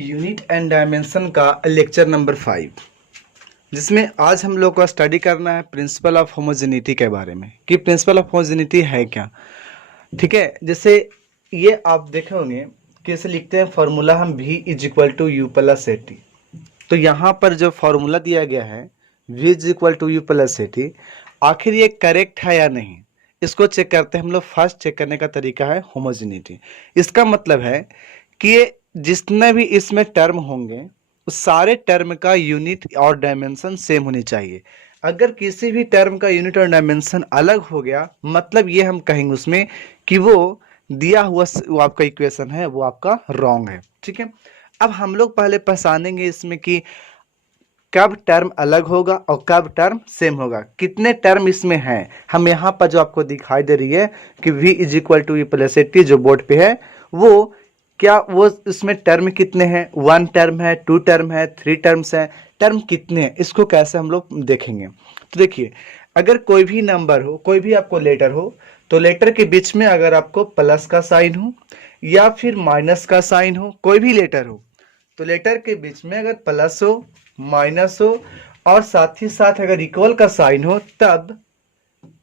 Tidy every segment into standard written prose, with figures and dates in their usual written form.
Unit and dimension का lecture number 5, जिसमें आज हम लोग को स्टडी करना है प्रिंसिपल ऑफ होमोजेनिटी के बारे में कि प्रिंसिपल ऑफ होमोजेनिटी है क्या। ठीक है, जैसे ये आप देखे होंगे कि इसे लिखते हैं फॉर्मूला हम v is equal to u plus a t. तो यहाँ पर जो फॉर्मूला दिया गया है v is equal to u plus a t, आखिर ये करेक्ट है या नहीं, इसको चेक करते हैं हम लोग। फर्स्ट चेक करने का तरीका है होमोजेनिटी। इसका मतलब है कि ये जितने भी इसमें टर्म होंगे उस सारे टर्म का यूनिट और डायमेंशन सेम होनी चाहिए। अगर किसी भी टर्म का यूनिट और डायमेंशन अलग हो गया, मतलब ये हम कहेंगे उसमें कि वो दिया हुआ वो आपका इक्वेशन है वो आपका रॉन्ग है। ठीक है, अब हम लोग पहले पहचानेंगे इसमें कि कब टर्म अलग होगा और कब टर्म सेम होगा, कितने टर्म इसमें हैं। हम यहाँ पर जो आपको दिखाई दे रही है कि v is equal two plus a T जो बोर्ड पे है, वो क्या वो इसमें टर्म कितने हैं, 1 टर्म है, 2 टर्म है, 3 टर्म्स है, टर्म कितने हैं, इसको कैसे हम लोग देखेंगे। तो देखिए, अगर कोई भी नंबर हो, कोई भी आपको लेटर हो, तो लेटर के बीच में अगर आपको प्लस का साइन हो या फिर माइनस का साइन हो, कोई भी लेटर हो, तो लेटर के बीच में अगर प्लस हो, माइनस हो और साथ ही साथ अगर इक्वल का साइन हो, तब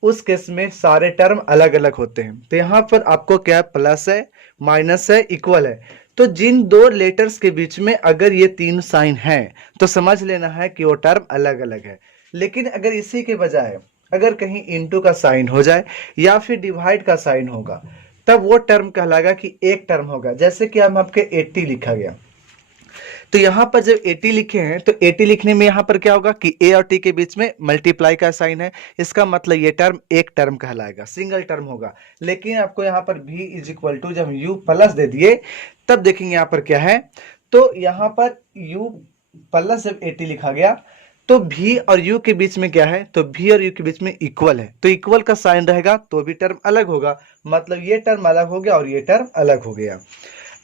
उस केस में सारे टर्म अलग अलग होते हैं। तो यहाँ पर आपको क्या प्लस है, माइनस है, इक्वल है, तो जिन दो लेटर्स के बीच में अगर ये 3 साइन है तो समझ लेना है कि वो टर्म अलग अलग है। लेकिन अगर इसी के बजाय अगर कहीं इनटू का साइन हो जाए या फिर डिवाइड का साइन होगा, तब वो टर्म कहलाएगा कि एक टर्म होगा। जैसे कि हम आपके 80 लिखा गया, तो यहाँ पर जब 80 लिखे हैं तो 80 लिखने में यहाँ पर क्या होगा कि a और t के बीच में मल्टीप्लाई का साइन है, इसका मतलब ये टर्म एक टर्म कहलाएगा, सिंगल टर्म होगा। लेकिन आपको यहाँ पर v इज इक्वल टू जब u प्लस दे दिए, तब देखेंगे यहाँ पर क्या है, तो यहाँ पर u प्लस जब 80 लिखा गया तो v और u के बीच में क्या है, तो v और u के बीच में इक्वल है, तो इक्वल का साइन रहेगा तो भी टर्म अलग होगा, मतलब ये टर्म अलग हो गया और ये टर्म अलग हो गया।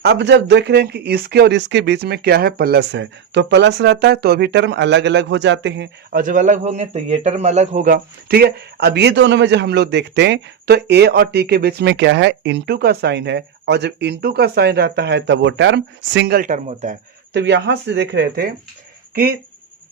अब जब देख रहे हैं कि इसके और इसके बीच में क्या है, प्लस है, तो प्लस रहता है तो भी टर्म अलग अलग हो जाते हैं, और जब अलग होंगे तो ये टर्म अलग होगा। ठीक है, अब ये दोनों में जब हम लोग देखते हैं तो a और t के बीच में क्या है, इनटू का साइन है, और जब इनटू का साइन रहता है तब वो टर्म सिंगल टर्म होता है। तो यहां से देख रहे थे कि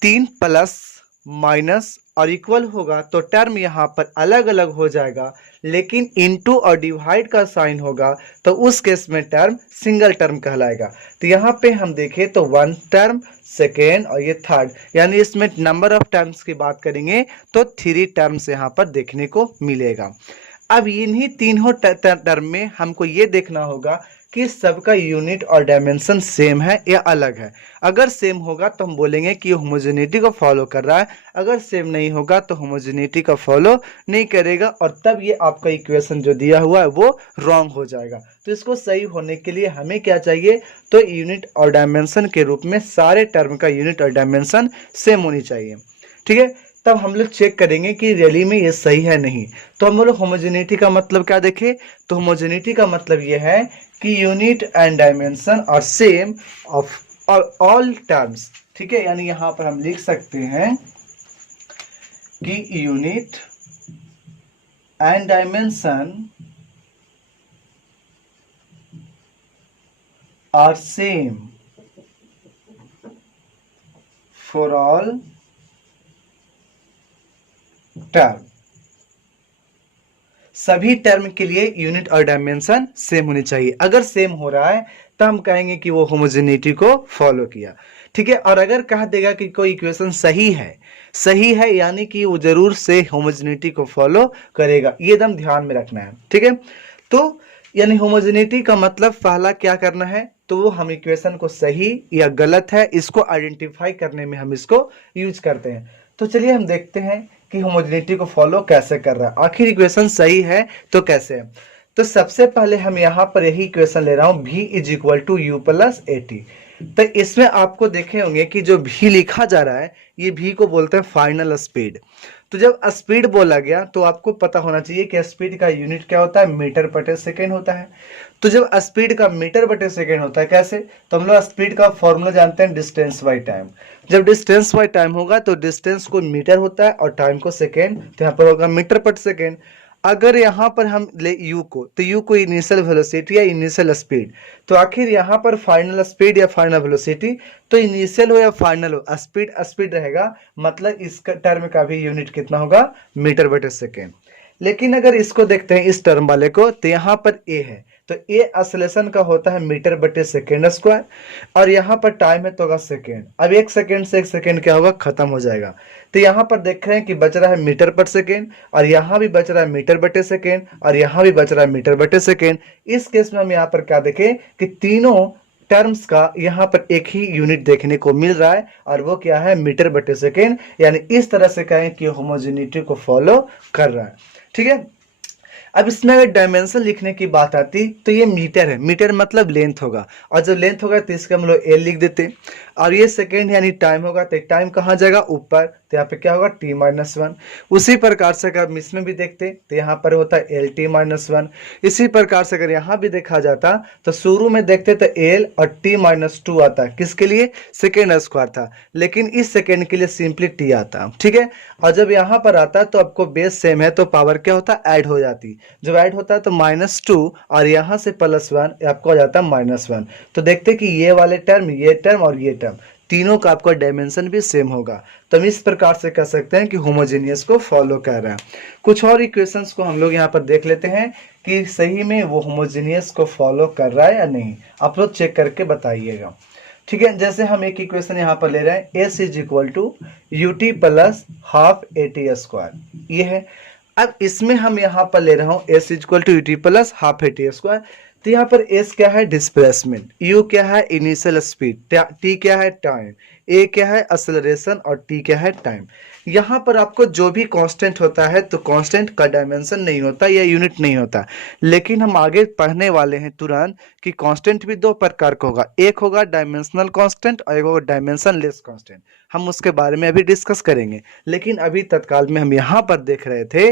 3 प्लस माइनस और इक्वल होगा तो टर्म यहाँ पर अलग अलग हो जाएगा, लेकिन इनटू और डिवाइड का साइन होगा तो उस केस में टर्म सिंगल टर्म कहलाएगा। तो यहाँ पे हम देखें तो 1 टर्म, सेकेंड और ये थर्ड, यानी इसमें नंबर ऑफ टर्म्स की बात करेंगे तो 3 टर्म्स यहाँ पर देखने को मिलेगा। अब इन्हीं तीनों टर्म में हमको ये देखना होगा कि सबका यूनिट और डायमेंशन सेम है या अलग है। अगर सेम होगा तो हम बोलेंगे कि होमोजेनिटी को फॉलो कर रहा है, अगर सेम नहीं होगा तो होमोजेनिटी का फॉलो नहीं करेगा, और तब ये आपका इक्वेशन जो दिया हुआ है वो रॉन्ग हो जाएगा। तो इसको सही होने के लिए हमें क्या चाहिए, तो यूनिट और डायमेंशन के रूप में सारे टर्म का यूनिट और डायमेंशन सेम होनी चाहिए। ठीक है, तब हम लोग चेक करेंगे कि रियली में ये सही है नहीं। तो हम लोग होमोजेनिटी का मतलब क्या देखें, तो होमोजेनिटी का मतलब ये है कि unit and dimension are same of all terms. ठीक है, यानी यहां पर हम लिख सकते हैं कि unit and dimension are same for all term. सभी टर्म के लिए यूनिट और डायमेंशन सेम होनी चाहिए। अगर सेम हो रहा है तो हम कहेंगे कि वो होमोजेनिटी को फॉलो किया। ठीक है, और अगर कह देगा कि कोई इक्वेशन सही है यानी कि वो जरूर से होमोजेनिटी को फॉलो करेगा, ये एकदम ध्यान में रखना है। ठीक है, तो यानी होमोजेनिटी का मतलब पहला क्या करना है, तो वो हम इक्वेशन को सही या गलत है इसको आइडेंटिफाई करने में हम इसको यूज करते हैं। तो चलिए हम देखते हैं कि होमोजेनिटी को फॉलो कैसे कर रहा है, आखिर इक्वेशन सही है तो कैसे है। तो सबसे पहले हम यहाँ पर यही इक्वेशन ले रहा हूं, v is equal to u plus a t. तो इसमें आपको देखे होंगे कि जो v लिखा जा रहा है, ये v को बोलते हैं फाइनल स्पीड। तो जब स्पीड बोला गया तो आपको पता होना चाहिए कि स्पीड का यूनिट क्या होता है, मीटर बटे सेकेंड होता है। तो जब स्पीड का मीटर बटे सेकेंड होता है, कैसे, तो हम लोग स्पीड का फॉर्मूला जानते हैं डिस्टेंस बाई टाइम। जब डिस्टेंस बाई टाइम होगा तो डिस्टेंस को मीटर होता है और टाइम को सेकेंड, तो यहाँ पर होगा मीटर पर सेकेंड। अगर यहाँ पर हम ले u को, तो u को इनिशियल वेलोसिटी या इनिशियल स्पीड, तो आखिर यहाँ पर फाइनल स्पीड या फाइनल वेलोसिटी, तो इनिशियल हो या फाइनल हो, स्पीड स्पीड रहेगा, मतलब इसका टर्म का भी यूनिट कितना होगा, मीटर बटे सेकेंड। लेकिन अगर इसको देखते हैं इस टर्म वाले को, तो यहाँ पर a है, तो a एक्सेलरेशन का होता है मीटर बटे सेकेंड स्क्वायर, और यहाँ पर टाइम है तो होगा सेकेंड। अब एक सेकेंड से एक सेकेंड क्या होगा, खत्म हो जाएगा। तो यहाँ पर देख रहे हैं कि बच रहा है मीटर पर सेकेंड, और यहाँ भी बच रहा है मीटर बटे सेकेंड, और यहाँ भी बच रहा है मीटर बटे सेकेंड। इस केस में हम यहाँ पर क्या देखें कि तीनों टर्म्स का यहाँ पर एक ही यूनिट देखने को मिल रहा है, और वो क्या है, मीटर बटे सेकेंड। यानी इस तरह से कहें कि होमोजेनिटी को फॉलो कर रहा है। ठीक है। अब इसमें अगर डायमेंशन लिखने की बात आती तो ये मीटर है, मीटर मतलब लेंथ होगा, और जब लेंथ होगा तो इसका हम लोग एल लिख देते, और ये सेकेंड यानी टाइम होगा, तो टाइम कहाँ जाएगा, ऊपर, तो यहाँ पे क्या होगा, t-1। उसी प्रकार से अगर हम इसमें भी देखते तो यहाँ पर होता है एल t-1। इसी प्रकार से अगर यहाँ भी देखा जाता तो शुरू में देखते तो एल और t-2 आता है, किसके लिए, सेकेंड स्क्वायर था, लेकिन इस सेकेंड के लिए सिंपली t आता। ठीक है। और जब यहाँ पर आता तो आपको बेस सेम है तो पावर क्या होता है, ऐड हो जाती। जब ऐड होता है तो -2 और यहाँ से +1 आपको हो जाता है -1। तो देखते कि ये वाले टर्म, ये टर्म और ये टर्म, तीनों का आपका डायमेंशन भी सेम होगा। तो हम इस प्रकार से कह सकते हैं कि होमोजेनियस को फॉलो कर रहा है। कुछ और इक्वेशंस को हम लोग यहाँ पर देख लेते हैं कि सही में वो होमोजेनियस को फॉलो कर रहा है या नहीं, आप लोग चेक करके बताइएगा। ठीक है। जैसे हम एक इक्वेशन यहाँ पर ले रहे हैं, s is equal to u t plus half a t square, ये है। अब इसमें हम यहाँ पर ले रहा हूँ s is equal to u t plus half a t square. तो यहाँ पर s क्या है, डिस्प्लेसमेंट, u क्या है, इनिशियल स्पीड, t क्या है, टाइम, a क्या है, एक्सेलरेशन, और t क्या है, टाइम। यहाँ पर आपको जो भी कांस्टेंट होता है तो कांस्टेंट का डायमेंशन नहीं होता या यूनिट नहीं होता, लेकिन हम आगे पढ़ने वाले हैं तुरंत कि कांस्टेंट भी दो प्रकार का होगा, एक होगा डायमेंशनल कांस्टेंट और एक होगा डायमेंशन लेस कांस्टेंट। हम उसके बारे में अभी डिस्कस करेंगे, लेकिन अभी तत्काल में हम यहाँ पर देख रहे थे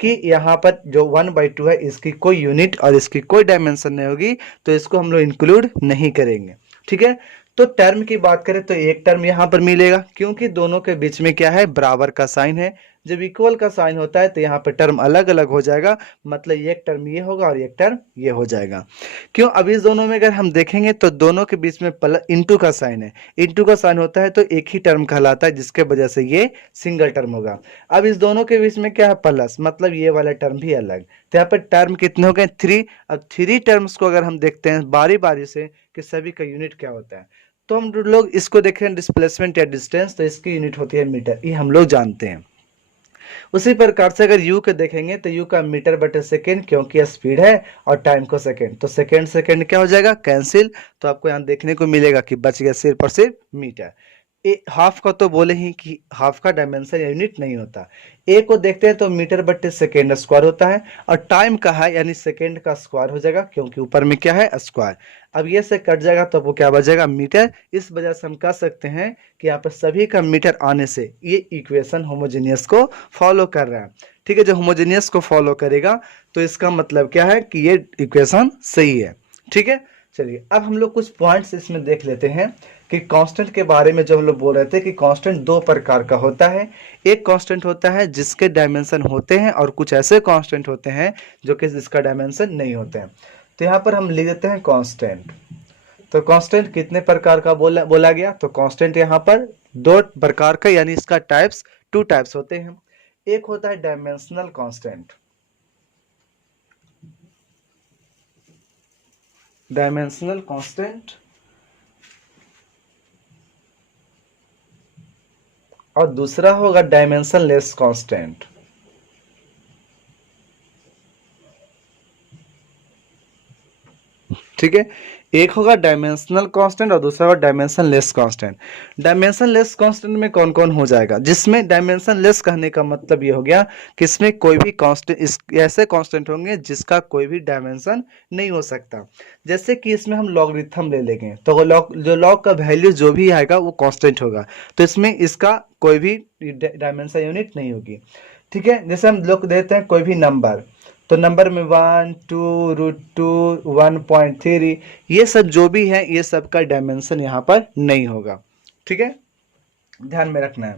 कि यहाँ पर जो 1/2 है इसकी कोई यूनिट और इसकी कोई डायमेंशन नहीं होगी, तो इसको हम लोग इंक्लूड नहीं करेंगे। ठीक है। तो टर्म की बात करें तो एक टर्म यहाँ पर मिलेगा, क्योंकि दोनों के बीच में क्या है, बराबर का साइन है। जब इक्वल का साइन होता है तो यहाँ पर टर्म अलग अलग हो जाएगा, मतलब एक टर्म ये होगा और एक टर्म ये हो जाएगा। क्यों, अभी इस दोनों में अगर हम देखेंगे तो दोनों के बीच में इंटू का साइन है, इंटू का साइन होता है तो एक ही टर्म कहलाता है, जिसके वजह से ये सिंगल टर्म होगा। अब इस दोनों के बीच में क्या है, प्लस, मतलब ये वाला टर्म भी अलग, तो यहाँ पर टर्म कितने हो गए, 3। अब 3 टर्म्स को अगर हम देखते हैं बारी बारी से कि सभी का यूनिट क्या होता है, तो हम लोग इसको देख रहे हैं डिस्प्लेसमेंट या डिस्टेंस, तो इसकी यूनिट होती है मीटर, ये हम लोग जानते हैं। उसी प्रकार से अगर u को देखेंगे तो u का मीटर बटे सेकेंड, क्योंकि स्पीड है, और टाइम को सेकेंड, तो सेकेंड सेकेंड क्या हो जाएगा, कैंसिल। तो आपको यहाँ देखने को मिलेगा कि बच गया सिर्फ और सिर्फ मीटर। हाफ का तो बोले ही कि हाफ का डायमेंशन यूनिट नहीं होता। ए को देखते हैं तो मीटर बटे सेकेंड स्क्वायर होता है, और टाइम का है यानी सेकेंड का स्क्वायर हो जाएगा, क्योंकि ऊपर में क्या है, स्क्वायर। अब ये से कट जाएगा तो वो क्या बचेगा, मीटर। इस वजह से हम कह सकते हैं कि यहाँ पर सभी का मीटर आने से ये इक्वेशन होमोजेनियस को फॉलो कर रहा है। ठीक है। जो होमोजेनियस को फॉलो करेगा तो इसका मतलब क्या है कि ये इक्वेशन सही है। ठीक है। चलिए अब हम लोग कुछ पॉइंट्स इसमें देख लेते हैं कि कांस्टेंट के बारे में। जो हम लोग बोल रहे थे कि कांस्टेंट दो प्रकार का होता है, एक कांस्टेंट होता है जिसके डायमेंशन होते हैं, और कुछ ऐसे कांस्टेंट होते हैं जो कि जिसका डायमेंशन नहीं होते हैं। तो यहाँ पर हम लिख देते हैं कांस्टेंट। तो कांस्टेंट कितने प्रकार का बोला गया, तो कांस्टेंट यहाँ पर दो प्रकार का, यानी इसका टाइप्स, 2 टाइप्स होते हैं। एक होता है डायमेंशनल कांस्टेंट, डायमेंशनल कांस्टेंट, और दूसरा होगा डायमेंशन लेस कांस्टेंट। ठीक है। एक होगा डायमेंशनल कांस्टेंट और दूसरा होगा dimension less constant. Dimension less constant में कौन कौन हो जाएगा, जिसमें डायमेंशन लेस कहने का मतलब ये हो गया कि इसमें कोई भी कांस्टेंट, ऐसे कांस्टेंट होंगे जिसका कोई भी डायमेंशन नहीं हो सकता। जैसे कि इसमें हम लॉगरिथम ले लेंगे तो जो लॉग का वैल्यू जो भी आएगा वो कांस्टेंट होगा, तो इसमें इसका कोई भी डायमेंशन यूनिट नहीं होगी। ठीक है। जैसे हम लोग देते हैं कोई भी नंबर, तो नंबर में 1, 2, √2, 1.3, ये सब जो भी है ये सब का डायमेंशन यहाँ पर नहीं होगा। ठीक है, ध्यान में रखना है।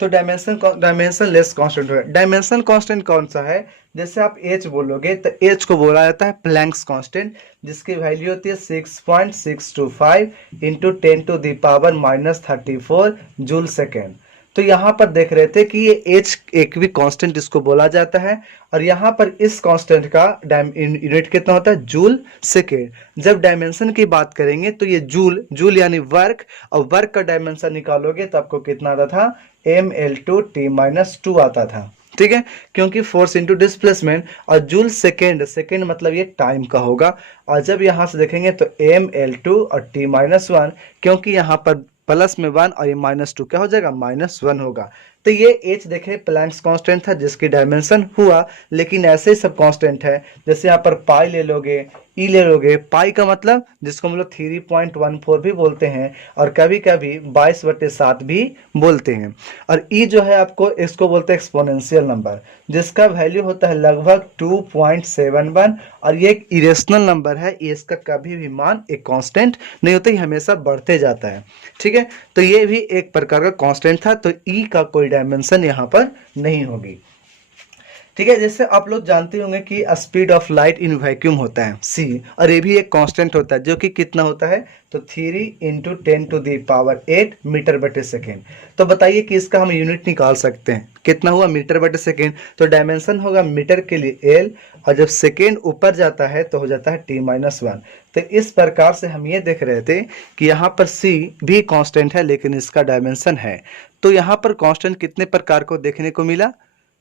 तो डायमेंशन लेस कांस्टेंट होगा। डायमेंशन कांस्टेंट कौन सा है? जैसे आप एच बोलोगे तो एच को बोला जाता है प्लैंक्स कांस्टेंट, जिसकी वैल्यू होती है 6.625 इंटू 10⁻⁻34 जूल सेकेंड। तो यहाँ पर देख रहे थे कि ये एच एक भी कांस्टेंट इसको बोला जाता है, और यहाँ पर इस कांस्टेंट का यूनिट कितना होता है? Joule second. जब डायमेंशन की बात करेंगे तो ये जूल, जूल यानी वर्क, और वर्क का डायमेंशन निकालोगे तो आपको कितना आता था? ml/t-2 आता था। ठीक है, क्योंकि फोर्स इंटू डिस्प्लेसमेंट, और जूल सेकेंड, सेकेंड मतलब ये टाइम का होगा। और जब यहां से देखेंगे तो ml2 और t-1, क्योंकि यहाँ पर प्लस में 1 और ये -2 क्या हो जाएगा? -1 होगा। तो ये एच देखे प्लैंक्स कांस्टेंट था जिसकी डायमेंशन हुआ, लेकिन ऐसे ही सब कांस्टेंट है। जैसे यहाँ पर पाई ले लोगे, ई ले लोगे, पाई का मतलब जिसको हम लोग 3.14 भी बोलते हैं, और कभी कभी 22/7 भी बोलते हैं। और ई जो है आपको, इसको बोलते हैं एक्सपोनेंशियल नंबर, जिसका वैल्यू होता है लगभग 2.71, और ये एक इरेशनल नंबर है। इसका कभी भी मान एक कांस्टेंट नहीं होता, ये हमेशा बढ़ते जाता है। ठीक है, तो ये भी एक प्रकार का कांस्टेंट था, तो ई का कोई डायमेंशन यहाँ पर नहीं होगी। ठीक है, जैसे आप लोग जानते होंगे कि speed of light in vacuum होता है c, और ये भी एक कांस्टेंट होता है, जो कि कितना होता है? तो 3 × 10⁸ मीटर/सेकेंड। तो बताइए कि इसका हम यूनिट निकाल सकते हैं, कितना हुआ? मीटर/सेकेंड। तो डायमेंशन होगा मीटर के लिए l, और जब सेकेंड ऊपर जाता है तो हो जाता है t-1। तो इस प्रकार से हम ये देख रहे थे कि यहाँ पर c भी कांस्टेंट है, लेकिन इसका डायमेंशन है। तो यहाँ पर कांस्टेंट कितने प्रकार को देखने को मिला?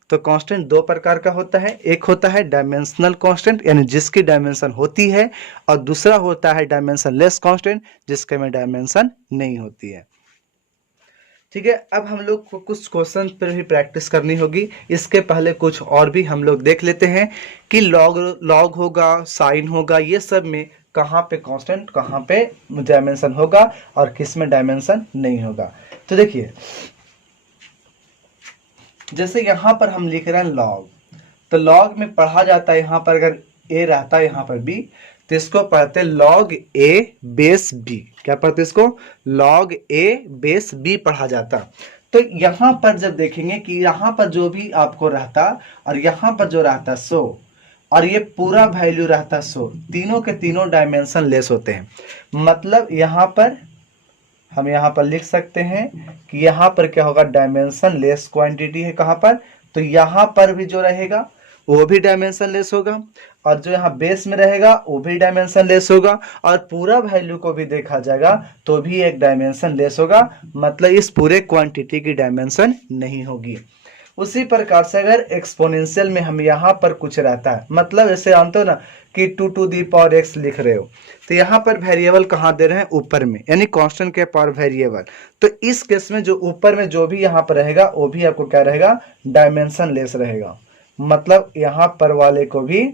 तो कांस्टेंट दो प्रकार का होता है, एक होता है डायमेंशनल कांस्टेंट यानी जिसकी डायमेंशन होती है, और दूसरा होता है डायमेंशन लेस कांस्टेंट जिसके में डायमेंशन नहीं होती है। ठीक है, अब हम लोग को कुछ क्वेश्चन पर भी प्रैक्टिस करनी होगी। इसके पहले कुछ और भी हम लोग देख लेते हैं कि लॉग होगा, साइन होगा, ये सब में कहाँ पे कांस्टेंट, कहाँ पे डायमेंशन होगा, और किस में डायमेंशन नहीं होगा। तो देखिए, जैसे यहाँ पर हम लिख रहे हैं लॉग, तो लॉग में पढ़ा जाता है, यहाँ पर अगर a रहता है, यहाँ पर b, तो इसको पढ़ते हैं लॉग a बेस b। क्या पढ़ते हैं इसको? लॉग a बेस b पढ़ा जाता। तो यहाँ पर जब देखेंगे कि यहाँ पर जो भी आपको रहता, और यहाँ पर जो रहता 100, और ये पूरा वैल्यू रहता 100, तीनों के तीनों डायमेंशन लेस होते हैं। मतलब यहाँ पर हम यहाँ पर लिख सकते हैं कि यहाँ पर क्या होगा? डायमेंशन लेस क्वांटिटी है। कहाँ पर? तो यहाँ पर भी जो रहेगा वो भी डायमेंशन लेस होगा, और जो यहाँ बेस में रहेगा वो भी डायमेंशन लेस होगा, और पूरा वैल्यू को भी देखा जाएगा तो भी एक डायमेंशन लेस होगा। मतलब इस पूरे क्वांटिटी की डायमेंशन नहीं होगी। उसी प्रकार से अगर एक्सपोनेंशियल में हम यहाँ पर कुछ रहता है, मतलब ऐसे जानते हो ना कि 2⁻x लिख रहे हो, तो यहाँ पर वेरिएबल कहाँ दे रहे हैं? ऊपर में, यानी कांस्टेंट के पावर वेरिएबल। तो इस केस में जो ऊपर में जो भी यहाँ पर रहेगा वो भी आपको क्या रहेगा? डायमेंशन लेस रहेगा। मतलब यहाँ पर वाले को भी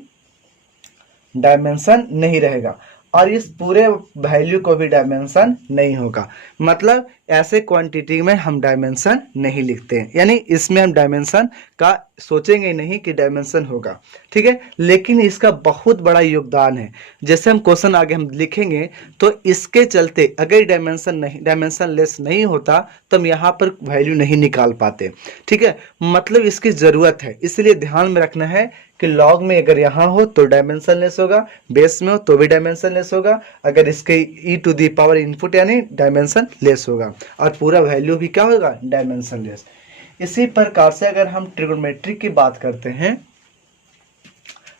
डायमेंशन नहीं रहेगा, और इस पूरे वैल्यू को भी डायमेंशन नहीं होगा। मतलब ऐसे क्वांटिटी में हम डायमेंशन नहीं लिखते हैं, यानी इसमें हम डायमेंशन का सोचेंगे नहीं कि डायमेंशन होगा। ठीक है, लेकिन इसका बहुत बड़ा योगदान है। जैसे हम क्वेश्चन आगे हम लिखेंगे तो इसके चलते अगर डायमेंशन लेस नहीं होता तो हम यहाँ पर वैल्यू नहीं निकाल पाते। ठीक है, मतलब इसकी जरूरत है, इसलिए ध्यान में रखना है कि लॉग में अगर यहाँ हो तो डायमेंशन लेस होगा, बेस में हो तो भी डायमेंशन लेस होगा, अगर इसके e⁻ इनपुट यानी डायमेंशन लेस होगा, और पूरा वैल्यू भी क्या होगा? Dimension less. इसी प्रकार से अगर हम ट्रिग्नोमेट्री की बात करते हैं,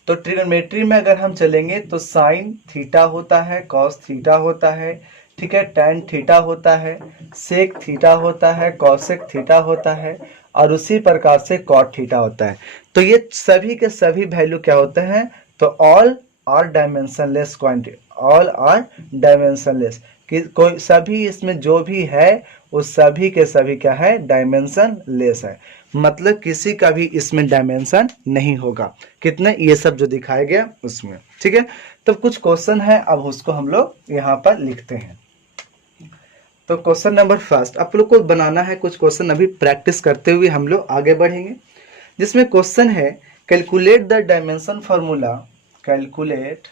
तो ट्रिग्नोमेट्री में अगर हम चलेंगे तो साइन थीटा होता है, कॉस थीटा होता है, ठीक है, टैन थीटा होता है, सेक थीटा होता है, कॉसेक थीटा होता है, और उसी प्रकार से कॉट थीटा होता है। तो ये सभी के सभी वैल्यू क्या होते हैं? तो all are dimensionless quantity, all are dimensionless, कि कोई सभी इसमें जो भी है वो सभी के सभी क्या है? डायमेंशन लेस है। मतलब किसी का भी इसमें डायमेंशन नहीं होगा। कितने? ये सब जो दिखाया गया उसमें। ठीक है, तो कुछ क्वेश्चन है, अब उसको हम लोग यहाँ पर लिखते हैं। तो क्वेश्चन नंबर फर्स्ट आप लोग को बनाना है, कुछ क्वेश्चन अभी प्रैक्टिस करते हुए हम लोग आगे बढ़ेंगे, जिसमें क्वेश्चन है calculate the dimension formula, calculate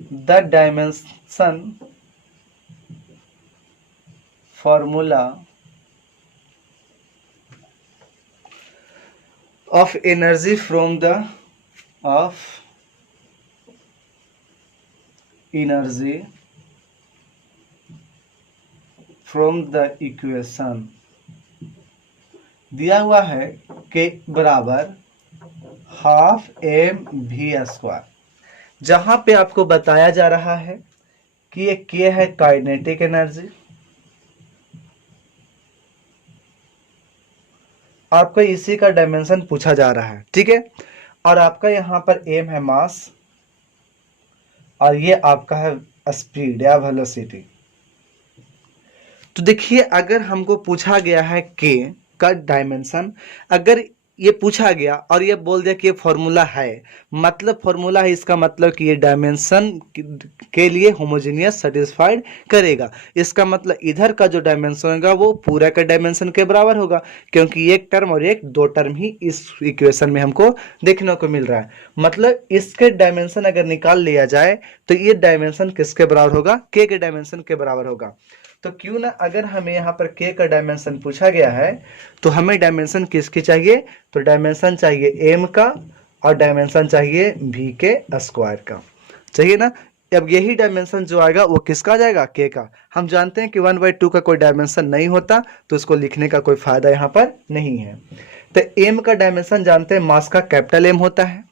the dimension formula of energy from the of energy from the equation दिया हुआ है के बराबर हाफ एम वी स्क्वायर, जहां पे आपको बताया जा रहा है कि ये के है काइनेटिक एनर्जी, आपको इसी का डायमेंशन पूछा जा रहा है, ठीक है। और आपका यहां पर एम है मास और ये आपका है स्पीड या वेलोसिटी। तो देखिए अगर हमको पूछा गया है के का डायमेंशन, अगर ये पूछा गया और ये बोल दिया कि ये फॉर्मूला है, मतलब फॉर्मूला है, इसका मतलब कि ये डायमेंशन के लिए होमोजेनियस सेटिस्फाइड करेगा। इसका मतलब इधर का जो डायमेंशन होगा वो पूरा का डायमेंशन के बराबर होगा, क्योंकि एक टर्म और एक दो टर्म ही इस इक्वेशन में हमको देखने को मिल रहा है। मतलब इसके डायमेंशन अगर निकाल लिया जाए तो ये डायमेंशन किसके बराबर होगा, के डायमेंशन के बराबर होगा। तो क्यों ना अगर हमें यहाँ पर के का डायमेंशन पूछा गया है तो हमें डायमेंशन किसकी चाहिए, तो डायमेंशन चाहिए एम का और डायमेंशन चाहिए वी के स्क्वायर का, चाहिए ना। अब यही डायमेंशन जो आएगा वो किसका आ जाएगा, के का। हम जानते हैं कि 1/2 का कोई डायमेंशन नहीं होता तो इसको लिखने का कोई फायदा यहाँ पर नहीं है। तो एम का डायमेंशन जानते हैं मास का कैपिटल एम होता है।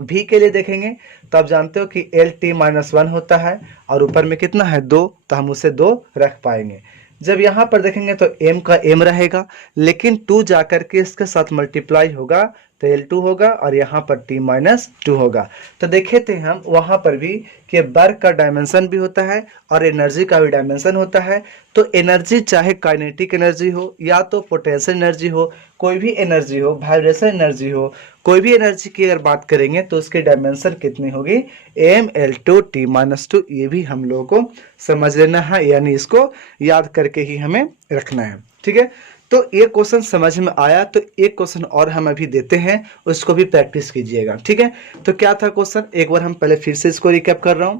भी के लिए देखेंगे तो आप जानते हो कि LT-1 होता है और ऊपर में कितना है 2, तो हम उसे 2 रख पाएंगे। जब यहाँ पर देखेंगे तो m का m रहेगा, लेकिन 2 जाकर के इसके साथ मल्टीप्लाई होगा तो L2 होगा और यहाँ पर T-2 होगा। तो देखे थे हम वहाँ पर भी कि वर्क का डायमेंशन भी होता है और एनर्जी का भी डायमेंशन होता है। तो एनर्जी चाहे काइनेटिक एनर्जी हो या तो पोटेंशियल एनर्जी हो, कोई भी एनर्जी हो, वाइब्रेशन एनर्जी हो, कोई भी एनर्जी की अगर बात करेंगे तो उसकी डायमेंशन कितनी होगी, ML2T-2। ये भी हम लोगों को समझ लेना है, यानी इसको याद करके ही हमें रखना है, ठीक है। तो ये क्वेश्चन समझ में आया तो एक क्वेश्चन और हम अभी देते हैं, उसको भी प्रैक्टिस कीजिएगा, ठीक है। तो क्या था क्वेश्चन, एक बार हम पहले फिर से इसको रिकैप कर रहा हूं।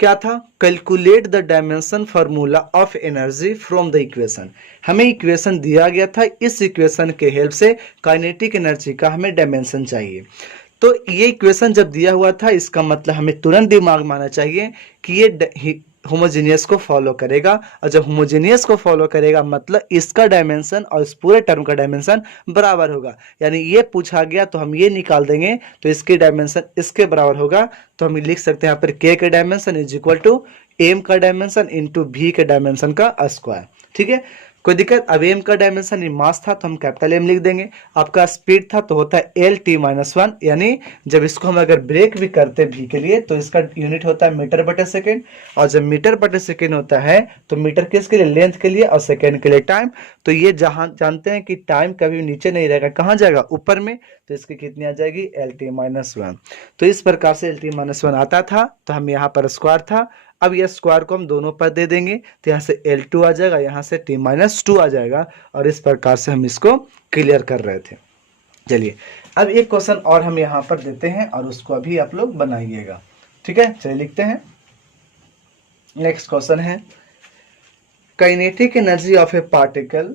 क्या था, calculate the dimension formula of energy from the equation. हमें इक्वेशन दिया गया था, इस इक्वेशन के हेल्प से काइनेटिक एनर्जी का हमें डायमेंशन चाहिए। तो ये इक्वेशन जब दिया हुआ था इसका मतलब हमें तुरंत दिमाग में आना चाहिए कि ये होमोजेनियस को फॉलो करेगा, और जब होमोजेनियस को फॉलो करेगा मतलब इसका डायमेंशन और इस पूरे टर्म का डायमेंशन बराबर होगा। यानी ये पूछा गया तो हम ये निकाल देंगे तो इसके डायमेंशन इसके बराबर होगा। तो हम लिख सकते हैं यहाँ पर के का dimension is equal to m का डायमेंशन इंटू भी के डायमेंशन का स्क्वायर, ठीक है। कोई दिक्कत, अब एम का डायमेंशन मास था तो हम कैपिटल एम लिख देंगे, आपका स्पीड था तो होता है LT-1, यानी जब इसको हम अगर ब्रेक भी करते भी के लिए तो इसका यूनिट होता है मीटर बटे सेकेंड, और जब मीटर बटे सेकेंड होता है तो मीटर किसके लिए, लेंथ के लिए, और सेकेंड के लिए टाइम। तो ये जहां जानते हैं कि टाइम कभी नीचे नहीं रहेगा, कहाँ जाएगा, ऊपर में, तो इसकी कितनी आ जाएगी LT-1। तो इस प्रकार से LT-1 आता था तो हम यहाँ पर स्क्वायर था। अब ये स्क्वायर को हम दोनों पर दे देंगे तो यहाँ से L2 आ जाएगा, यहाँ से T-2 आ जाएगा, और इस प्रकार से हम इसको क्लियर कर रहे थे। चलिए अब एक क्वेश्चन और हम यहाँ पर देते हैं और उसको अभी आप लोग बनाइएगा, ठीक है। चलिए लिखते हैं, नेक्स्ट क्वेश्चन है kinetic energy of A particle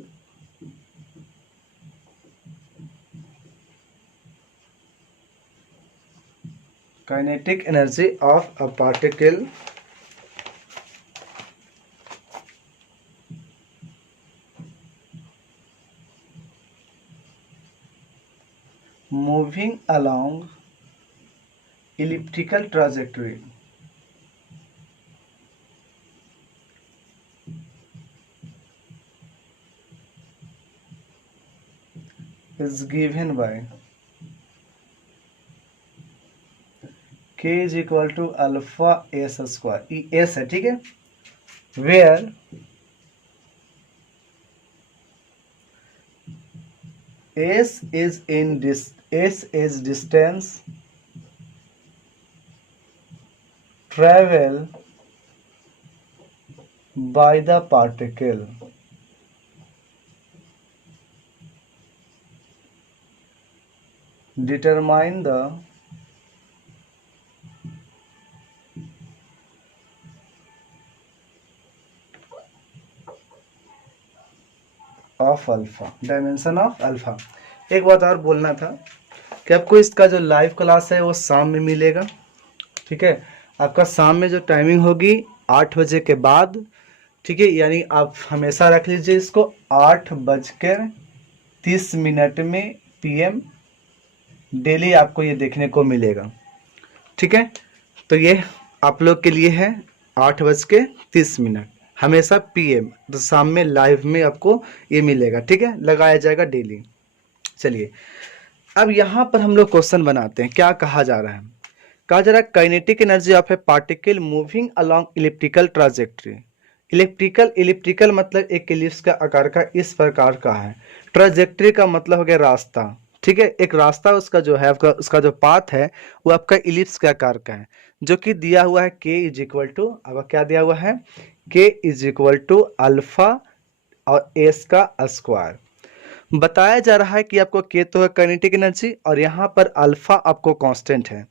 kinetic energy of a particle moving along elliptical trajectory is given by k is equal to alpha s square, ये s है, ठीक है, where s is distance travel by the particle determine the of alpha, dimension of alpha. एक बात और बोलना था कि आपको इसका जो लाइव क्लास है वो शाम में मिलेगा, ठीक है। आपका शाम में जो टाइमिंग होगी 8 बजे के बाद, ठीक है, यानी आप हमेशा रख लीजिए इसको 8:30 में PM डेली आपको ये देखने को मिलेगा, ठीक है। तो ये आप लोग के लिए है 8:30 हमेशा PM, तो शाम में लाइव में आपको ये मिलेगा, ठीक है, लगाया जाएगा डेली। चलिए अब यहाँ पर हम लोग क्वेश्चन बनाते हैं। क्या कहा जा रहा है? कहा जा रहा है kinetic energy of A particle moving along elliptical trajectory. Elliptical मतलब एक इलिप्स का आकार का इस प्रकार का है। ट्राजेक्ट्री का मतलब हो गया रास्ता, ठीक है। एक रास्ता उसका जो है उसका जो पाथ है वो आपका इलिप्स के आकार का है, जो कि दिया हुआ है k इज इक्वल टू, अब क्या दिया हुआ है, k is equal to alpha और s का स्क्वायर। बताया जा रहा है कि आपको k तो है काइनेटिक एनर्जी और यहाँ पर अल्फा आपको कांस्टेंट है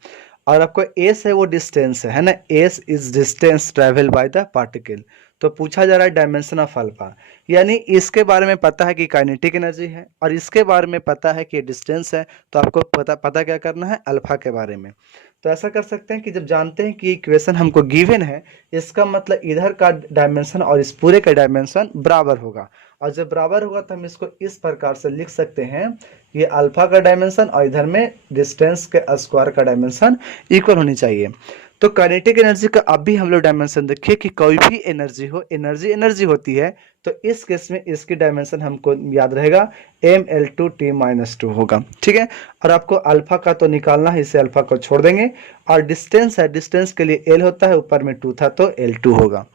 और आपको s है वो डिस्टेंस है ना, s is distance travel by the particle. तो पूछा जा रहा है डायमेंशन ऑफ अल्फा, यानी इसके बारे में पता है कि काइनेटिक एनर्जी है और इसके बारे में पता है कि डिस्टेंस है, तो आपको पता क्या करना है, अल्फा के बारे में। तो ऐसा कर सकते हैं कि जब जानते हैं कि इक्वेशन हमको गिवन है, इसका मतलब इधर का डायमेंशन और इस पूरे का डायमेंशन बराबर होगा, और जब बराबर होगा तो हम इसको इस प्रकार से लिख सकते हैं, ये अल्फा का डायमेंशन और इधर में डिस्टेंस के स्क्वायर का डायमेंशन इक्वल होनी चाहिए। तो काइनेटिक एनर्जी का अब भी हम लोग डायमेंशन देखिए कि कोई भी एनर्जी हो, एनर्जी होती है, तो इस केस में इसकी डायमेंशन हमको याद रहेगा mL2T-2 होगा, ठीक है। और आपको अल्फा का तो निकालना है, इसे अल्फा को छोड़ देंगे, और डिस्टेंस है, डिस्टेंस के लिए L होता है, ऊपर में 2 था तो L2 होगा।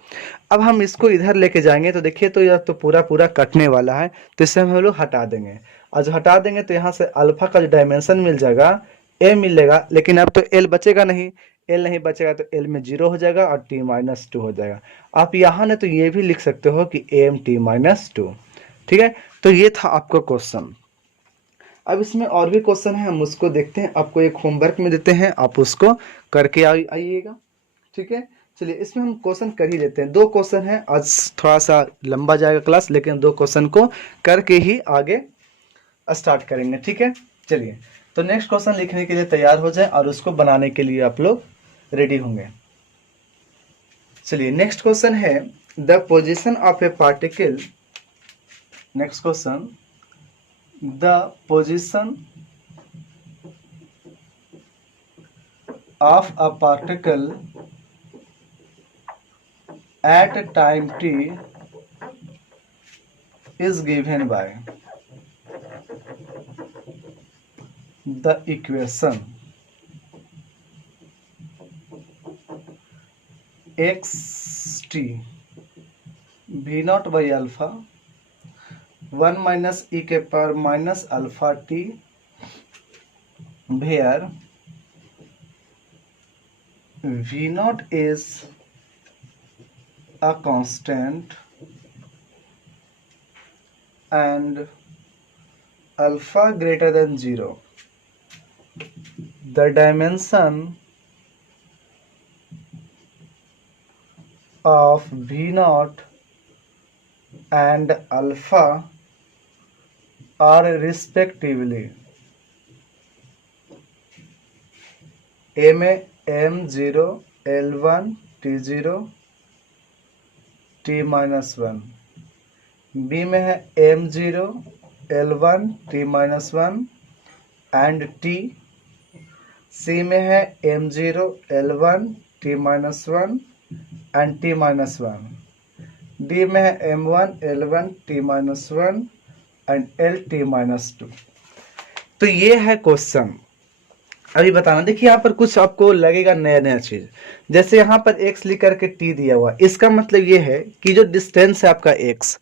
अब हम इसको इधर लेके जाएंगे तो देखिए तो यह तो पूरा कटने वाला है, तो इसे हम लोग हटा देंगे, और जो हटा देंगे तो यहाँ से अल्फा का जो डायमेंशन मिल जाएगा a मिलेगा, लेकिन अब तो l बचेगा नहीं, l नहीं बचेगा तो l में 0 हो जाएगा और T-2 हो जाएगा। आप यहाँ ने तो ये भी लिख सकते हो कि AMT-2, ठीक है। तो ये था आपका क्वेश्चन। अब इसमें और भी क्वेश्चन है, हम उसको देखते हैं, आपको एक होमवर्क में देते हैं, आप उसको करके आइएगा, ठीक है। चलिए इसमें हम क्वेश्चन कर ही लेते हैं। 2 क्वेश्चन है, आज थोड़ा सा लंबा जाएगा क्लास, लेकिन 2 क्वेश्चन को करके ही आगे स्टार्ट करेंगे, ठीक है। चलिए तो नेक्स्ट क्वेश्चन लिखने के लिए तैयार हो जाए और उसको बनाने के लिए आप लोग रेडी होंगे। चलिए नेक्स्ट क्वेश्चन है the position of A particle. Next question, the position of a particle at time t is given by the equation xt v naught by alpha 1 minus e के power minus alpha t, where v naught is a constant and alpha greater than 0. The dimension of v naught and alpha are respectively a में m0 l1 t0 T-1, B में है M0 L1 T-1 and T, C में है M0 L1 T-1 and T-1, D में है M1 L1 T-1 and L T-2। तो ये है क्वेश्चन। अभी बताना, देखिए यहाँ पर कुछ आपको लगेगा नया चीज, जैसे यहाँ पर x लिख करके t दिया हुआ, इसका मतलब ये है कि जो डिस्टेंस है आपका x,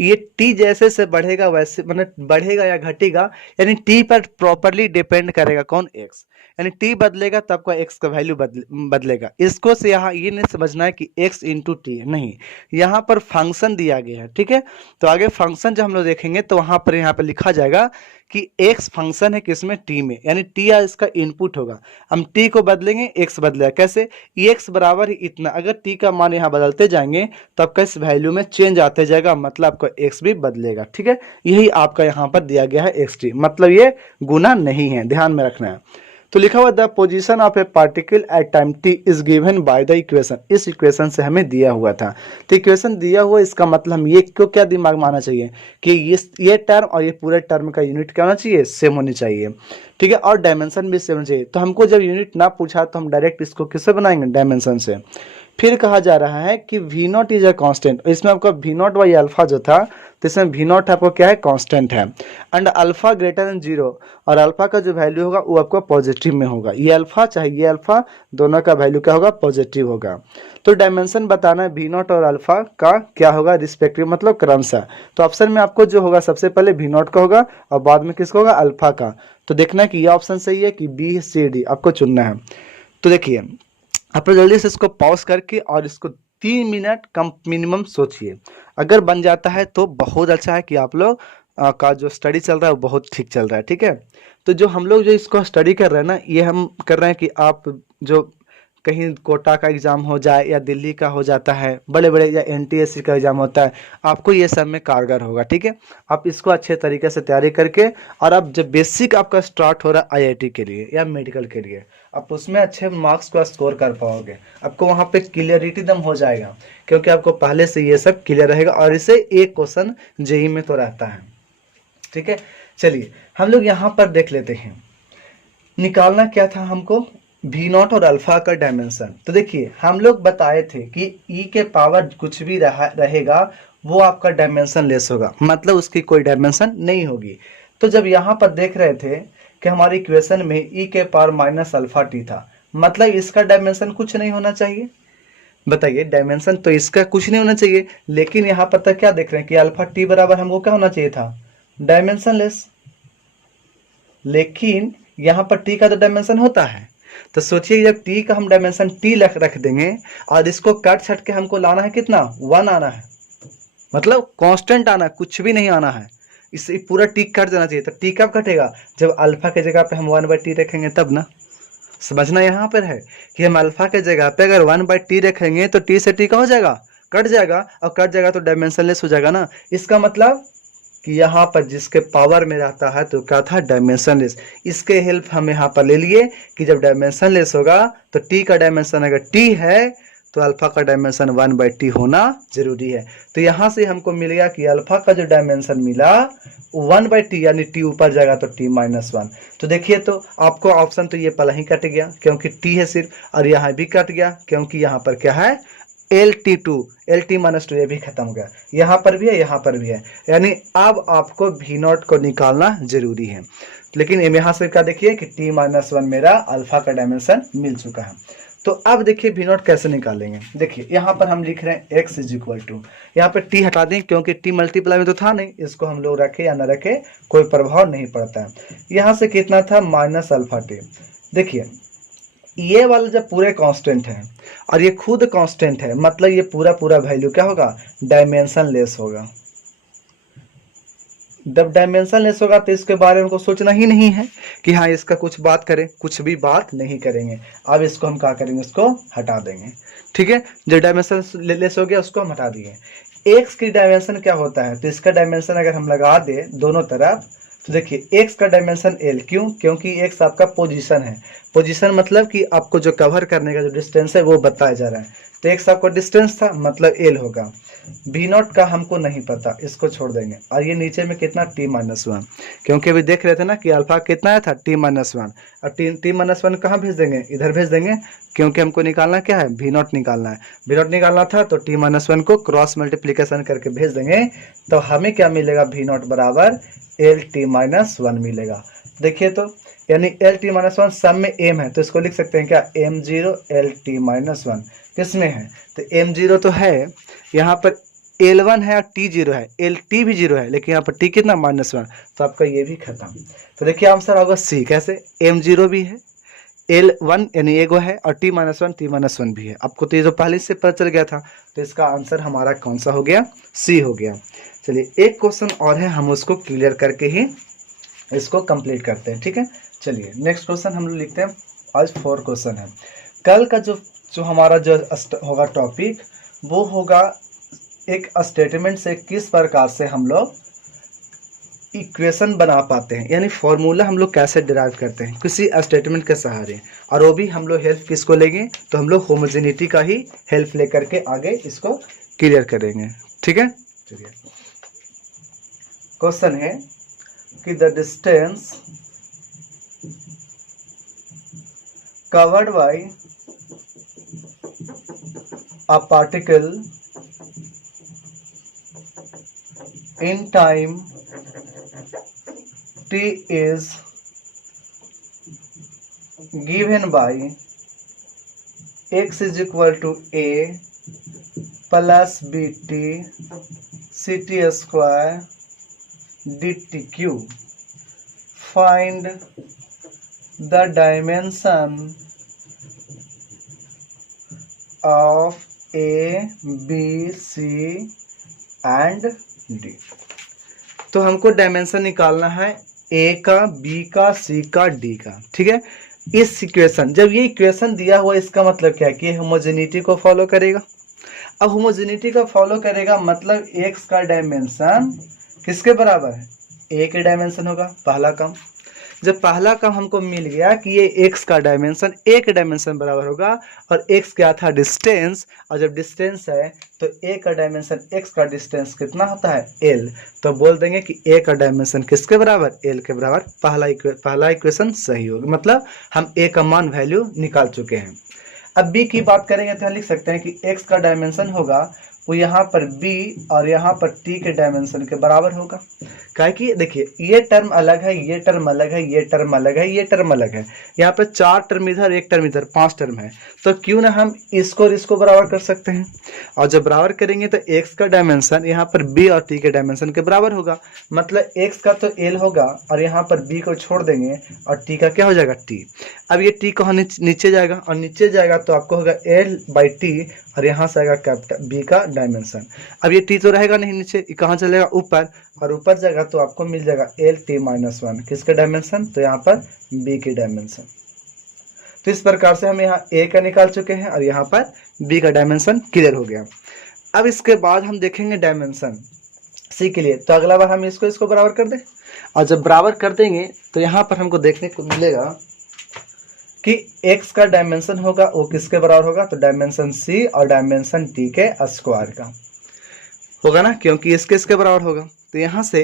ये t जैसे से बढ़ेगा वैसे मतलब बढ़ेगा या घटेगा, यानी t पर प्रॉपरली डिपेंड करेगा कौन, x। यानी टी बदलेगा तो आपका एक्स का वैल्यू बदलेगा। इसको से यहाँ ये नहीं समझना है कि एक्स इंटू टी, नहीं, यहाँ पर फंक्शन दिया गया है, ठीक है। तो आगे फंक्शन जब हम लोग देखेंगे तो वहाँ पर यहाँ पर लिखा जाएगा कि एक्स फंक्शन है किसमें, टी में, यानी टी इसका इनपुट होगा। हम टी को बदलेंगे, एक्स बदलेगा, कैसे, एक्स बराबर ही इतना, अगर टी का मान यहाँ बदलते जाएंगे तो आपका इस वैल्यू में चेंज आते जाएगा, मतलब आपका एक्स भी बदलेगा, ठीक है। यही आपका यहाँ पर दिया गया है एक्स टी, मतलब ये गुना नहीं है, ध्यान में रखना है। तो लिखा हुआ the position of A particle at time T is given by the equation, इस इक्वेशन से हमें दिया हुआ था। तो इक्वेशन दिया हुआ, इसका मतलब हम ये क्यों, क्या दिमाग में आना चाहिए कि ये टर्म और ये पूरे टर्म का यूनिट क्या होना चाहिए, सेम होनी चाहिए, ठीक है, और डायमेंशन भी सेम होना चाहिए। तो हमको जब यूनिट ना पूछा तो हम डायरेक्ट इसको किससे बनाएंगे, डायमेंशन से। फिर कहा जा रहा है कि v naught is a constant, इसमें आपका वी नॉट बाई अल्फा जो था, तो इसमें वी नॉट आपको क्या है, कांस्टेंट है, and alpha greater than zero, और अल्फा का जो वैल्यू होगा वो आपको पॉजिटिव में होगा, ये अल्फा चाहे ये अल्फा, दोनों का वैल्यू क्या होगा, पॉजिटिव होगा। तो डायमेंशन बताना है वी नॉट और अल्फा का क्या होगा रिस्पेक्टिव, मतलब क्रमशः। तो ऑप्शन में आपको जो होगा सबसे पहले वी नॉट का होगा और बाद में किसका होगा, अल्फा का। तो देखना है कि ये ऑप्शन सही है कि बी सी डी, आपको चुनना है। तो देखिए आप लोग जल्दी से इसको पॉज करके और इसको 3 मिनट कम मिनिमम सोचिए, अगर बन जाता है तो बहुत अच्छा है कि आप लोग का जो स्टडी चल रहा है वो बहुत ठीक चल रहा है, ठीक है। तो जो हम लोग जो इसको स्टडी कर रहे हैं ना, ये हम कर रहे हैं कि आप जो कहीं कोटा का एग्जाम हो जाए या दिल्ली का हो जाता है, बड़े बड़े या एनटीएससी का एग्जाम होता है, आपको ये सब में कारगर होगा, ठीक है। आप इसको अच्छे तरीके से तैयारी करके, और अब जब बेसिक आपका स्टार्ट हो रहा है आईआईटी के लिए या मेडिकल के लिए, आप उसमें अच्छे मार्क्स को स्कोर कर पाओगे, आपको वहाँ पे क्लियरिटी दम हो जाएगा, क्योंकि आपको पहले से ये सब क्लियर रहेगा, और इसे एक क्वेश्चन जेई में तो रहता है, ठीक है। चलिए हम लोग यहाँ पर देख लेते हैं, निकालना क्या था हमको, वी नॉट और अल्फा का डायमेंशन। तो देखिए हम लोग बताए थे कि ई के पावर कुछ भी रहेगा वो आपका डायमेंशन लेस होगा, मतलब उसकी कोई डायमेंशन नहीं होगी। तो जब यहाँ पर देख रहे थे कि हमारी इक्वेशन में ई के पावर माइनस अल्फा टी था, मतलब इसका डायमेंशन कुछ नहीं होना चाहिए, बताइए, डायमेंशन तो इसका कुछ नहीं होना चाहिए, लेकिन यहाँ पर तक क्या देख रहे हैं कि अल्फा टी बराबर हमको क्या होना चाहिए था, डायमेंशन लेस, लेकिन यहाँ पर टी का तो डायमेंशन होता है। तो सोचिए जब टी का हम डायमेंशन टी रख देंगे और इसको कट छट के हमको लाना है कितना, 1 आना है, मतलब कांस्टेंट आना है, कुछ भी नहीं आना है, इससे पूरा टी कट जाना चाहिए। तो टी कब कटेगा, जब अल्फा के जगह पे हम 1/t रखेंगे तब ना, समझना यहाँ पर है कि हम अल्फा के जगह पे अगर 1/t रखेंगे तो टी से टी का हो जाएगा, कट जाएगा, और कट जाएगा तो डायमेंशनलेस हो जाएगा ना। इसका मतलब कि यहाँ पर जिसके पावर में रहता है तो क्या था, डायमेंशनलेस। इसके हेल्प हम यहाँ पर ले लिए कि जब डायमेंशनलेस होगा तो टी का डायमेंशन अगर टी है तो अल्फा का डायमेंशन 1/t होना जरूरी है। तो यहाँ से हमको मिल गया कि अल्फा का जो डायमेंशन मिला 1/t, यानी टी ऊपर जाएगा तो t-1। तो देखिए तो आपको ऑप्शन तो ये पहले ही कट गया क्योंकि टी है सिर्फ, और यहाँ भी कट गया क्योंकि यहाँ पर क्या है, LT2, LT-2, ये भी खत्म हो गया, यहाँ पर भी है, यहाँ पर भी है, यानी अब आपको V नॉट को निकालना जरूरी है। लेकिन यहाँ से क्या देखिए कि t-1 मेरा अल्फा का डायमेंशन मिल चुका है। तो अब देखिए V नॉट कैसे निकालेंगे, देखिए यहाँ पर हम लिख रहे हैं x इज इक्वल टू, यहाँ पे t हटा दें क्योंकि t मल्टीप्लाई में तो था नहीं, इसको हम लोग रखे या ना रखे कोई प्रभाव नहीं पड़ता है। यहाँ से कितना था, माइनस अल्फा t। देखिए ये वाला जब पूरे कांस्टेंट है और ये खुद कांस्टेंट है, मतलब ये पूरा वैल्यू क्या होगा, डायमेंशन लेस होगा। जब डायमेंशन लेस होगा तो इसके बारे में को सोचना ही नहीं है कि हाँ इसका कुछ बात करें, कुछ भी बात नहीं करेंगे। अब इसको हम क्या करेंगे, इसको हटा देंगे, ठीक है। जो डायमेंशन लेस हो गया उसको हम हटा दिए। एक्स की डायमेंशन क्या होता है, तो इसका डायमेंशन अगर हम लगा दे दोनों तरफ तो देखिए x का डायमेंशन l, क्यों, क्योंकि x आपका पोजीशन है, पोजीशन मतलब कि आपको जो कवर करने का जो डिस्टेंस है वो बताया जा रहा है, तो x आपका डिस्टेंस था मतलब l होगा। v नॉट का हमको नहीं पता, इसको छोड़ देंगे। और ये नीचे में कितना, t-1, क्योंकि अभी देख रहे थे ना कि अल्फा कितना था, t-1, और t-1 कहाँ भेज देंगे, इधर भेज देंगे, क्योंकि हमको निकालना क्या है, v नॉट निकालना है। v नॉट निकालना था तो t-1 को क्रॉस मल्टीप्लीकेशन करके भेज देंगे, तो हमें क्या मिलेगा, v नॉट बराबर LT-1 मिलेगा। देखिए तो यानी LT-1 सब में m है तो इसको लिख सकते हैं क्या, m0 LT-1 किसमें है, तो m0 तो है, यहाँ पर L1 है और T0 है, LT भी 0 है, लेकिन यहाँ पर T कितना, -1, तो आपका ये भी खत्म। तो देखिए आंसर होगा C। कैसे, m0 भी है, L1 यानी एगो है और T-1 T-1 भी है। आपको तो ये जो पहले से पता चल गया था, तो इसका आंसर हमारा कौन सा हो गया? सी हो गया। चलिए एक क्वेश्चन और है, हम उसको क्लियर करके ही इसको कंप्लीट करते हैं, ठीक है। चलिए नेक्स्ट क्वेश्चन हम लोग लिखते हैं। आज 4 क्वेश्चन है। कल का जो हमारा जो होगा टॉपिक, वो होगा एक स्टेटमेंट से किस प्रकार से हम लोग इक्वेशन बना पाते हैं, यानी फॉर्मूला हम लोग कैसे डिराइव करते हैं किसी स्टेटमेंट के सहारे। और वो भी हम लोग हेल्प किसको लेंगे? तो हम लोग होमोजेनिटी का ही हेल्प लेकर के आगे इसको क्लियर करेंगे, ठीक है। चलिए क्वेश्चन है कि the distance covered by a particle in time t is given by x is equal to a plus bt ct square dtq. Find the dimension of A, B, C and D. तो हमको dimension निकालना है A का, B का, C का, D का, ठीक है। इस इक्वेशन, जब ये इक्वेशन दिया हुआ, इसका मतलब क्या है कि होमोजेनिटी को फॉलो करेगा। अब होमोजेनिटी का फॉलो करेगा मतलब x का डायमेंशन किसके बराबर है? A के डायमेंशन होगा, पहला काम। जब पहला काम हमको मिल गया कि ये x का डायमेंशन a के डायमेंशन बराबर होगा, और x क्या था? डिस्टेंस। और जब डिस्टेंस है तो a का डायमेंशन x का डिस्टेंस कितना होता है? l। तो बोल देंगे कि a का डायमेंशन किसके बराबर? l के बराबर। पहला इक्वेशन सही होगा, मतलब हम a का मान वैल्यू निकाल चुके हैं। अब b की बात करेंगे तो हम लिख सकते हैं कि x का डायमेंशन होगा वो यहाँ पर b और यहाँ पर t के डायमेंशन के बराबर होगा। काहे कि देखिए ये टर्म अलग है, ये टर्म अलग है, ये टर्म अलग है, ये टर्म अलग है। यहाँ पे 4 टर्म इधर, 1 टर्म इधर, 5 टर्म है। तो क्यों ना हम इसको और इसको बराबर कर सकते हैं। और जब बराबर करेंगे तो x का डायमेंशन यहाँ पर b और t के डायमेंशन के बराबर होगा। मतलब x का तो l होगा और यहाँ पर b को छोड़ देंगे और t का क्या हो जाएगा? t। अब ये t कहाँ नीचे जाएगा, और नीचे जाएगा तो आपको होगा l/t, और यहाँ से आएगा कैपिटल b का डायमेंशन। अब ये t तो रहेगा नहीं नीचे, कहाँ चलेगा? ऊपर, और ऊपर जाएगा तो आपको मिल जाएगा lt-1 किसके डायमेंशन? तो यहाँ पर b के डायमेंशन। तो इस प्रकार से हम यहाँ a का निकाल चुके हैं और यहाँ पर b का डायमेंशन क्लियर हो गया। अब इसके बाद हम देखेंगे डायमेंशन c के लिए। तो अगला बार हम इसको बराबर कर दें, और जब बराबर कर देंगे तो यहाँ पर हमको देखने को मिलेगा कि x का डायमेंशन होगा वो किसके बराबर होगा? तो डायमेंशन c और डायमेंशन t के स्क्वायर का होगा ना, क्योंकि इसके बराबर होगा। तो यहाँ से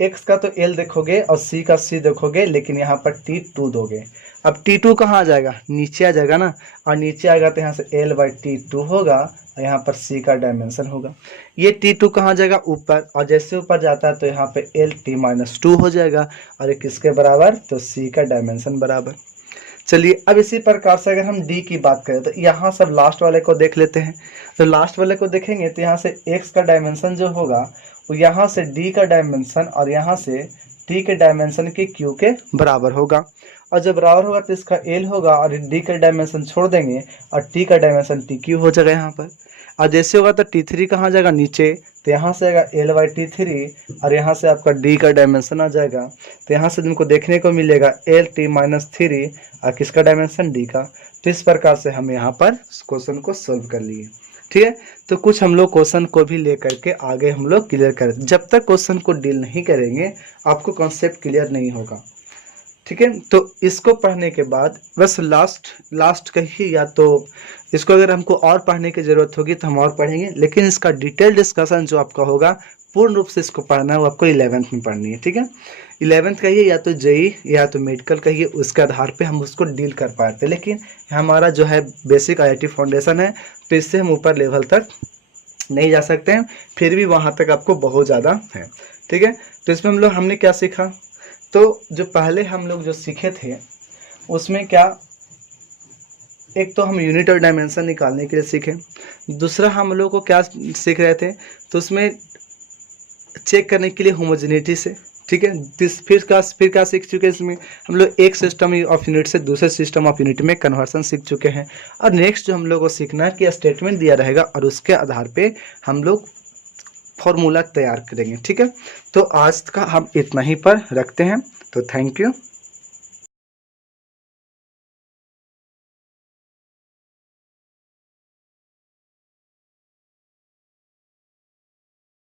x का तो l देखोगे और c का c देखोगे, लेकिन यहाँ पर t2 दोगे। अब t2 कहाँ आ जाएगा? नीचे आ जाएगा ना, और नीचे आएगा तो यहाँ से l/t2 होगा, और यहाँ पर c का डायमेंशन होगा। ये t2 कहाँ जाएगा? ऊपर, और जैसे ऊपर जाता है तो यहाँ पे lt-2 हो जाएगा, और ये किसके बराबर? तो c का डायमेंशन बराबर। चलिए अब इसी प्रकार से अगर हम d की बात करें तो यहाँ सब लास्ट वाले को देख लेते हैं। तो लास्ट वाले को देखेंगे तो यहाँ से x का डायमेंशन जो होगा वो यहाँ से d का डायमेंशन और यहाँ से t के डायमेंशन के q के बराबर होगा। और जब बराबर होगा तो इसका l होगा, और d का डायमेंशन छोड़ देंगे और t का डायमेंशन tq हो जाएगा यहाँ पर। और जैसे होगा तो t3 कहाँ जाएगा? नीचे, तो यहाँ से आएगा l/t3, और यहाँ से आपका d का डायमेंशन आ जाएगा। तो यहाँ से तुमको देखने को मिलेगा lt-3 और किसका डायमेंशन? d का। तो इस प्रकार से हम यहाँ पर क्वेश्चन को सोल्व कर लिए, ठीक है। तो कुछ हम लोग क्वेश्चन को भी लेकर के आगे हम लोग क्लियर करें। जब तक क्वेश्चन को डील नहीं करेंगे आपको कॉन्सेप्ट क्लियर नहीं होगा, ठीक है। तो इसको पढ़ने के बाद बस लास्ट कहिए, या तो इसको अगर हमको और पढ़ने की ज़रूरत होगी तो हम और पढ़ेंगे, लेकिन इसका डिटेल डिस्कशन जो आपका होगा पूर्ण रूप से इसको पढ़ना है, वो आपको 11th में पढ़नी है, ठीक है। 11th कहिए या तो जेई या तो मेडिकल कहिए, उसके आधार पे हम उसको डील कर पाते। लेकिन हमारा जो है बेसिक IIT फाउंडेशन है, तो इससे हम ऊपर लेवल तक नहीं जा सकते हैं, फिर भी वहाँ तक आपको बहुत ज़्यादा है, ठीक है। तो इसमें हमने क्या सीखा? तो जो पहले हम लोग जो सीखे थे उसमें क्या, एक तो हम यूनिट और डायमेंशन निकालने के लिए सीखे। दूसरा हम लोग को क्या सीख रहे थे? तो उसमें चेक करने के लिए होमोजेनिटी से ठीक है। फिर क्या सीख चुके हैं इसमें हम लोग, एक सिस्टम ऑफ यूनिट से दूसरे सिस्टम ऑफ यूनिट में कन्वर्सन सीख चुके हैं। और नेक्स्ट जो हम लोग को सीखना है कि स्टेटमेंट दिया रहेगा और उसके आधार पे हम लोग फॉर्मूला तैयार करेंगे। ठीक है, तो आज का हम इतना ही पर रखते हैं। तो थैंक यू।